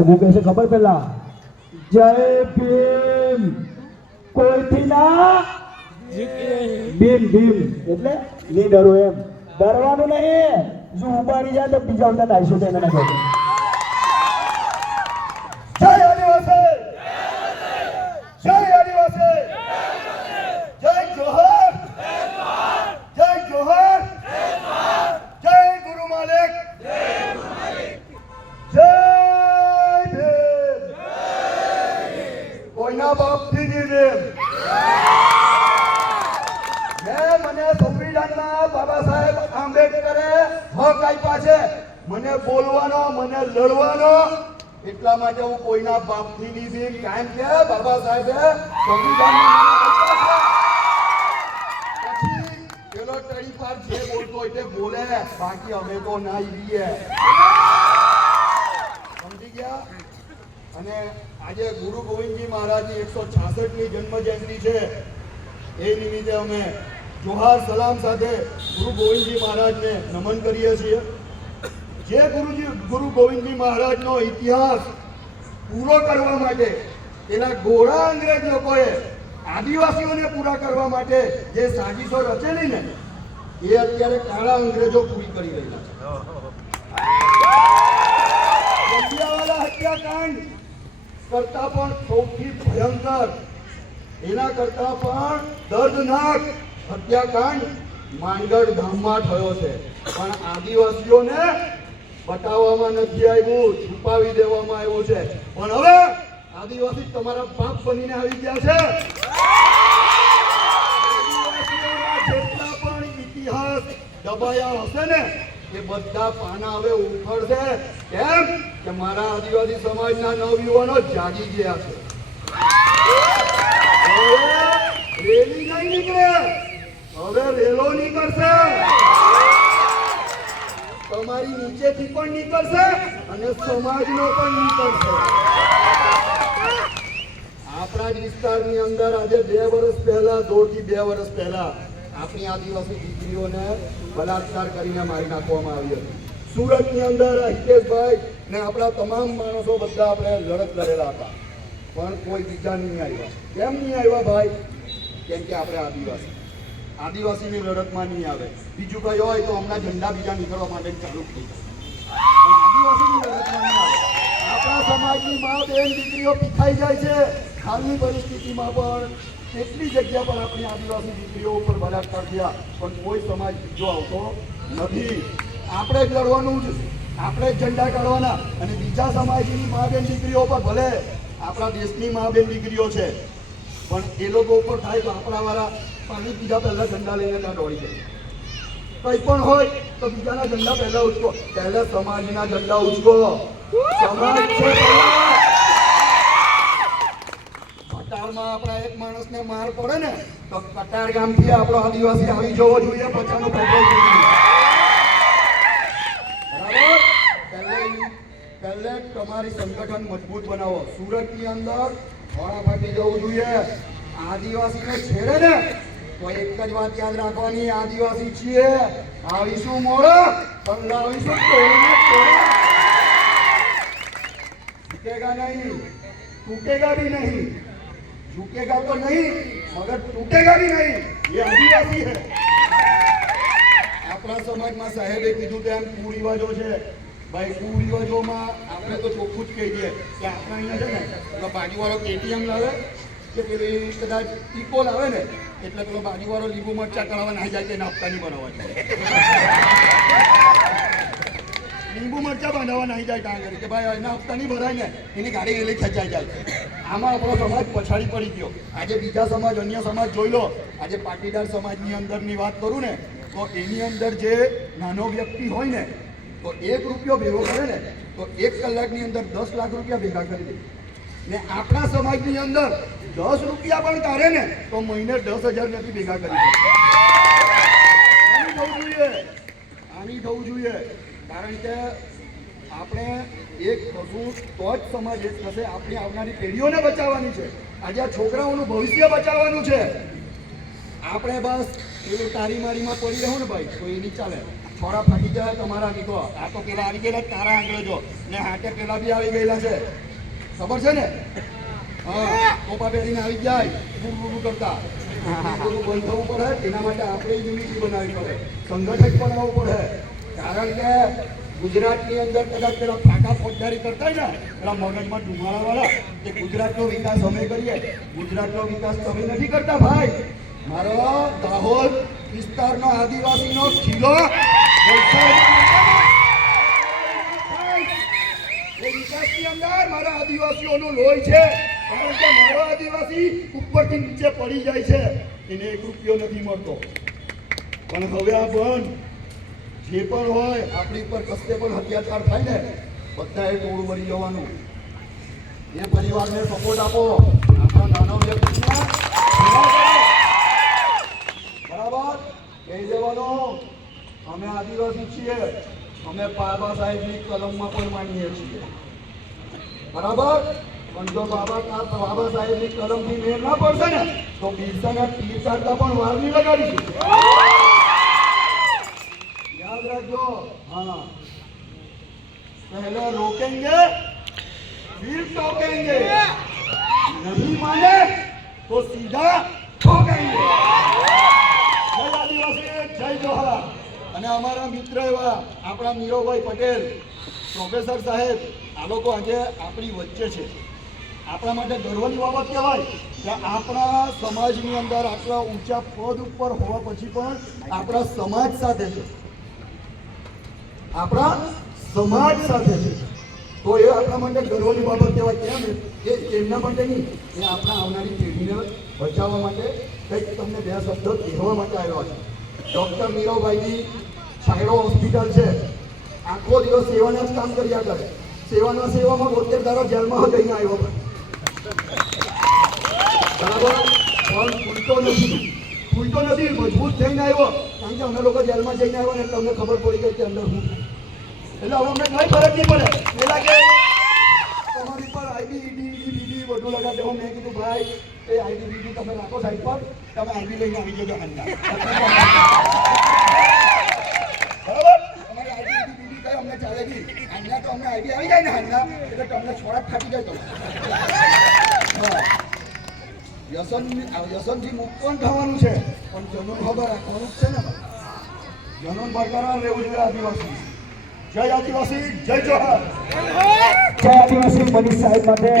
સાહેબ હું કહે છે ખબર પેલા જય ભીમ કોઈથી ના ભીમ ભીમ એટલે નહીં ડરો એમ ડરવાનું નહીં જો ઉભારી જાય તો બીજા ઉઠા નાઈશો તો એને ના કહો જય આદિવાસી જય આદિવાસી જય જોહર જય જોહર જય ગુરુ માલિક જય ભીમ કોઈના બાપથી નહીં ભીમ મને સંવિધાનમાં બાબા સાહેબ આંબેડકરે હક આપ્યા છે મને બોલવાનો મને લડવાનો એટલા માટે હું કોઈના બાપથી નહીં ભીમ કાયમ કે બાબા સાહેબે સંવિધાનમાં પેલો ટડી પાર જે બોલતો હોય તે બોલે બાકી અમે તો ના ઈવીએ સમજી ગયા અને આજે ગુરુ ગોવિંદજી મહારાજની 166મી જન્મ જયંતિ છે એ નિમિત્તે અમે જોહાર સલામ સાથે ગુરુ ગોવિંદજી મહારાજને નમન કરીએ છીએ જે ગુરુ ગોવિંદજી મહારાજનો ઇતિહાસ પૂરો કરવા માટે એના ગોળા અંગ્રેજ લોકોએ આદિવાસીઓને પૂરા કરવા માટે જે સાજિશો રચેલી ને એ અત્યારે કાળા અંગ્રેજો પૂરી કરી રહ્યા છે જલિયાવાલા હત્યાકાંડ કરતા પણ સૌથી ભયંકર એના કરતા પણ દર્દનાક હત્યાકાંડ માંગડ ગામમાં થયો છે પણ આદિવાસીઓને બતાવવામાં નથી આવ્યું છુપાવી દેવામાં આવ્યું છે પણ હવે આદિવાસી તમારા બાપ બનીને આવી ગયા છે જેટલા પણ ઇતિહાસ દબાયા હશે ને એ બધા પાના હવે ઉખડશે કેમ કે મારા આદિવાસી સમાજના નવયુવાનો જાગી ગયા છે રેલી નહીં નીકળે હવે રેલો નીકળશે તમારી નીચેથી પણ નીકળશે અને સમાજનો પણ નીકળશે આપણા જ વિસ્તારની અંદર આજે 2 વર્ષ પહેલા 1.5 થી 2 વર્ષ પહેલા આપણી આદિવાસી દીકરીઓને બલાત્કાર કરીને મારી નાખવામાં આવી હતી સુરતની અંદર હિતેશભાઈ ને આપણા તમામ માણસો બધા આપણે લડત લડેલા હતા પણ કોઈ બીજા નહીં આવ્યા કેમ નહીં આવ્યા ભાઈ કેમ કે આપણે આદિવાસીની લડતમાં નહીં આવે બીજું કઈ હોય તો હમણાં ઝંડા બીજા નીકળવા માટે ચાલુ થઈ જાય આદિવાસીની લડતમાં નહીં આવે આપણા સમાજની મા બેન દીકરીઓ પીખાઈ જાય છે હાલની પરિસ્થિતિમાં પણ કેટલી જગ્યા પર આપણી આદિવાસી દીકરીઓ ઉપર બલાત્કાર થયા પણ કોઈ સમાજ બીજો આવતો નથી આપણે જ લડવાનું જ આપણે જ ઝંડા કાઢવાના અને બીજા સમાજની મા બેન દીકરીઓ પર ભલે આપણા દેશની મા બેન દીકરીઓ છે પણ એ લોકો ઉપર થાય તો આપણા વાળા પાણી પીધા પહેલા ઝંડા લઈને ત્યાં દોડી જાય કંઈ પણ હોય તો બીજાના ઝંડા પહેલા ઉચકો પહેલા સમાજના ઝંડા ઉચકો સમાજ છે કટારમાં આપણા એક માણસને માર પડે ને તો કટાર ગામથી આપણો આદિવાસી આવી જવો જોઈએ પચાનું પેટ્રોલ બરાબર પહેલે તમારી સંગઠન મજબૂત બનાવો સુરતની અંદર ઘોડા ફાટી જવું જોઈએ આદિવાસીને છેડે ને તો એક જ વાત યાદ રાખવાની આદિવાસી છીએ આવીશું મોડો પણ લાવીશું झुकेगा नहीं टूटेगा भी नहीं झुकेगा तो नहीं मगर टूटेगा भी नहीं ये आदिवासी है આપણા સમાજમાં સાહેબે કીધું તેમ કુરિવાજો છે ભાઈ કુરિવાજોમાં આપણે તો ચોખ્ખું જ કહી દઈએ કે આપણે અહીંયા છે ને પેલો બાજુવાળો કેટીએમ લાવે કે પેલી કદાચ ટીકો લાવે ને એટલે પેલો બાજુવાળો લીંબુ મરચા કરાવવા ના જાય તેને હપ્તા નહીં બનાવવા જાય લીંબુ મરચા બાંધવા નહીં જાય ત્યાં આગળ કે ભાઈ એના હપ્તા નહીં ભરાય ને એની ગાડી ગયેલી ખેંચાઈ જાય આમાં આપણો સમાજ પછાડી પડી ગયો આજે બીજા સમાજ અન્ય સમાજ જોઈ લો આજે પાટીદાર સમાજની અંદરની વાત કરું ને તો એની અંદર જે નાનો વ્યક્તિ હોય ને તો 1 રૂપિયો ભેગો કરે ને તો 1 કલાકની અંદર 10 લાખ રૂપિયા ભેગા કરી દે ને આપણા સમાજની અંદર 10 રૂપિયા પણ કાઢે ને તો મહિને 10,000 નથી ભેગા કરી આની થવું જોઈએ કારણ કે આપણે એક થશું તો જ સમાજ એક થશે આપણી આવનારી પેઢીઓને બચાવવાની છે આજે આ છોકરાઓનું ભવિષ્ય બચાવવાનું છે આપણે બસ એવું તારી મારીમાં પડી રહું ને ભાઈ તો એ નહીં ચાલે છોડા ફાટી જાય તમારા નીકળો. આ તો પેલા આવી ગયેલા તારા અંગ્રેજો ને હાટે પેલા બી આવી ગયેલા છે, ખબર છે ને? હા, ટોપા પહેરીને આવી જાય ગુરુ કરતા. બધું બંધ થવું પડે, એના માટે આપણે યુનિટી બનાવવી પડે, સંગઠન બનાવવું પડે. કારણ કે ગુજરાતની અંદર કદાચ પેલા ફાંકા ફોજદારી કરતા ને પેલા મગજમાં ડુમાળા વાળા કે ગુજરાતનો વિકાસ અમે કરીએ, ગુજરાતનો વિકાસ તમે નથી કરતા ભાઈ. મારો દાહોદ વિસ્તારનો આદિવાસીનો ખીલો એ વિકાસની અંદર મારા આદિવાસીઓનું લોહી છે. કારણ કે મારો આદિવાસી ઉપરથી નીચે પડી જાય છે, એને 1 રૂપિયો નથી મળતો. પણ હવે આ બંધ જે પણ હોય આપણી પર કશે પણ અત્યાચાર થાય ને બધાએ ટોળું ભરી જવાનું. એ પરિવારને સપોર્ટ આપો, આપણા નાનો વ્યક્તિને બરાબર કહી દેવાનો અમે આદિવાસી છીએ, અમે બાબા સાહેબની કલમમાં પણ માનીએ છીએ, બરાબર. પણ જો બાબા સાહેબની કલમથી મેળ ના પડશે ને તો બિરસાના તીર કાઢતા પણ વાર નહીં લગાડીશું. याद रखो, हाँ, पहले रोकेंगे फिर टोकेंगे, नहीं माने तो सीधा ठोकेंगे. जय आदिवासी, जय जोहार. અને અમારા મિત્ર એવા આપણા મીરોભાઈ પટેલ પ્રોફેસર સાહેબ આ લોકો આજે આપણી વચ્ચે છે. આપણા માટે ગર્વની બાબત કહેવાય કે આપણા સમાજની અંદર આટલા ઊંચા પદ ઉપર હોવા પછી પણ આપણા સમાજ સાથે છે, આપણા સમાજ સાથે છે. તો એ આપણા માટે ગર્વની બાબત કહેવાય. કેમ કે એમના માટે નહીં, એ આપણા આવનારી પેઢીને બચાવવા માટે કંઈક તમને 2 શબ્દ કહેવા માટે આવ્યા છે. ડૉક્ટર મીરાબાઈની છાયડો હોસ્પિટલ છે, આખો દિવસ સેવાના જ કામ કર્યા કરે. સેવામાં 72 દાડા જેલમાં જઈને આવ્યો બરાબર, પણ ફૂલતો નથી, મજબૂત થઈને આવ્યો. કારણ કે અમે લોકો જેલમાં જઈને આવ્યા ને એટલે અમને ખબર પડી ગઈ કે અંદર હું, એટલે હવે અમને કઈ ફરક નહીં પડે. પેલા કે તમારી પર આઈડી ઈડી બધું લગાડે. મેં કીધું ભાઈ એ આઈડી ઈડી તમે રાખો સાઈડ પર, તમે આઈડી લઈને આવી જજો હાંડા, બરાબર. તમારી આઈડી ઈડી કઈ અમને ચાલે નહીં. હાંડા તો અમને આઈડી આવી જાય ને હાંડા એટલે તમને છોડા ફાટી જાય. વ્યસનથી મુક્ત પણ થવાનું છે, પણ જનૂન ખબર રાખવાનું જ છે ને. જનૂન બરકરાર રહેવું જોઈએ આદિવાસી. જય આદિવાસી, જય જોહાર. જય આદિવાસી મનીષ સાહેબ માટે